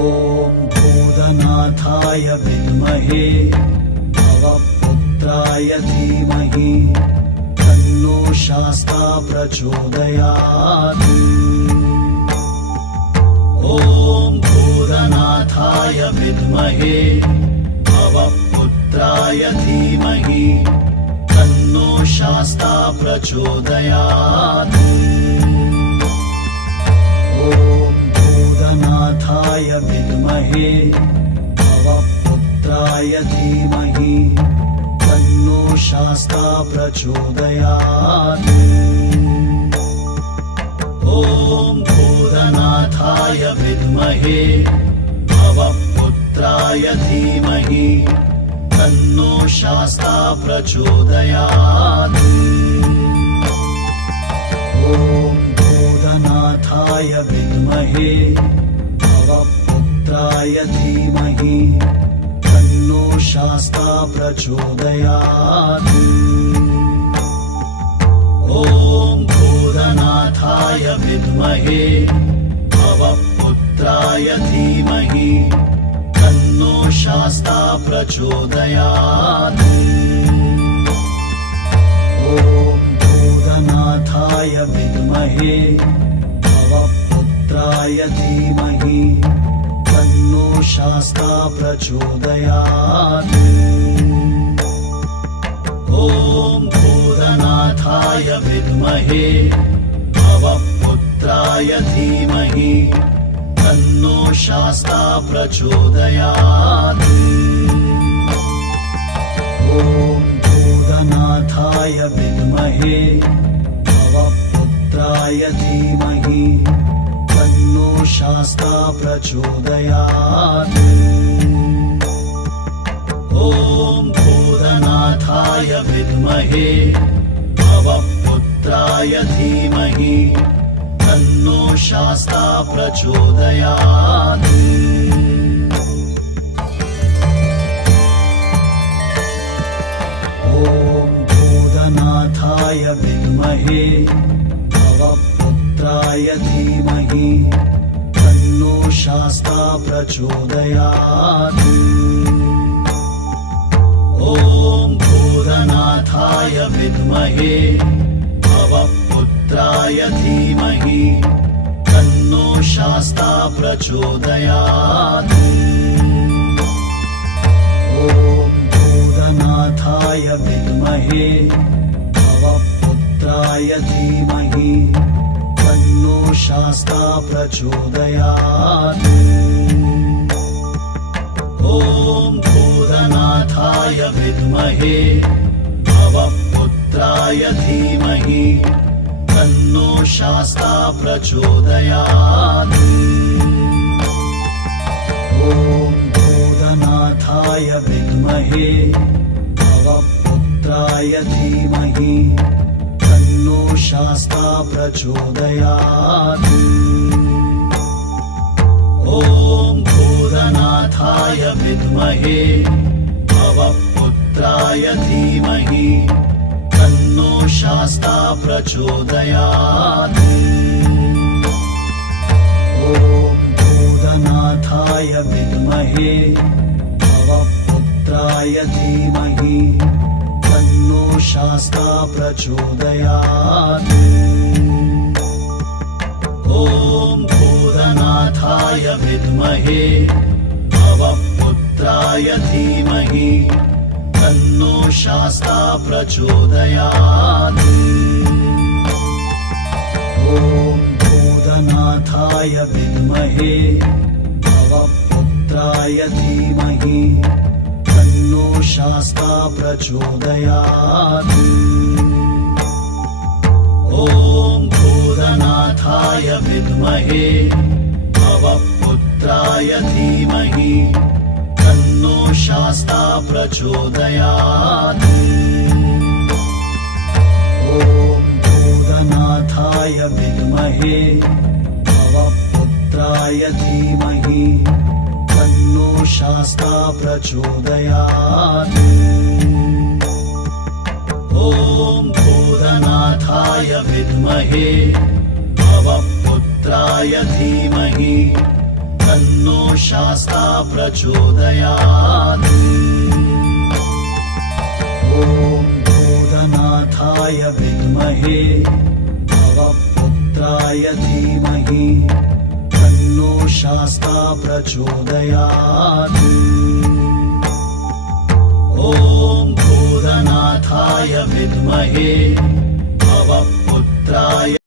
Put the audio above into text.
ॐ भूतनाथाय विद्महे भवपुत्राय धीमहि तन्नो शास्ता प्रचोदयात्। ॐ भूतनाथाय विद्महे भवपुत्राय धीमहि तन्नो शास्ता प्रचोदयात्। ॐ भूतनाथाय विद्महे भवपुत्राय धीमहि तन्नो शास्ता प्रचोदयात्। ॐ भूतनाथाय विद्महे भवपुत्राय धीमहि तन्नो शास्ता प्रचोदयात्। ॐ भूतनाथाय विद्महे भवपुत्राय धीमहि तन्नो शास्ता प्रचोदयात्। ॐ भूतनाथाय विद्महे भवपुत्राय धीमहि तन्नो शास्ता प्रचोदयात्। ॐ भूतनाथाय विद्महे भवपुत्राय धीमहि तन्नो शास्ता प्रचोदयात्। ॐ भूतनाथाय विद्महे भवपुत्राय धीमहि तन्नो शास्ता प्रचोदयात्। ॐ भूतनाथाय विद्महे भवपुत्राय धीमहि तन्नो शास्ता प्रचोदयात्। ॐ भूतनाथाय विद्महे भवपुत्राय धीमहि तन्नो शास्ता प्रचोदयात्। ॐ भूतनाथाय विद्महे भवपुत्राय धीमहि तन्नो शास्ता प्रचोदयात्। ॐ भूतनाथाय विद्महे भवपुत्राय धीमहि तन्नो शास्ता प्रचोदयात्। ॐ भूतनाथाय विद्महे भवपुत्राय धीमहि तन्नो शास्ता प्रचोदयात्। ॐ भूतनाथाय विद्महे भवपुत्राय धीमहि तन्नो शास्ता प्रचोदयात्। ॐ भूतनाथाय विद्महे भवपुत्राय धीमहि तन्नो शास्ता प्रचोदयात्। ॐ भूतनाथाय विद्महे भवपुत्राय धीमहि तन्नो शास्ता प्रचोदयात्। ॐ भूतनाथाय विद्महे भवपुत्राय धीमहि तन्नो शास्ता प्रचोदयात्। ॐ भूतनाथाय विद्महे भवपुत्राय धीमहि तन्नो शास्ता प्रचोदयात्। ॐ भूतनाथाय विद्महे भवपुत्राय धीमहि तन्नो शास्ता प्रचोदयात्। ॐ भूतनाथाय विद्महे भवपुत्राय धीमहि तन्नो शास्ता प्रचोदयात्। ॐ भूतनाथाय विद्महे भवपुत्राय धीमहि तन्नो शास्ता प्रचोदयात्। ॐ भूतनाथाय विद्महे भवपुत्राय धीमहि तन्नो शास्ता प्रचोदयात् ॐ भूतनाथाय विद्महे भवपुत्राय धीमहि तन्नो शास्ता प्रचोदयात् ॐ भूतनाथाय विद्महे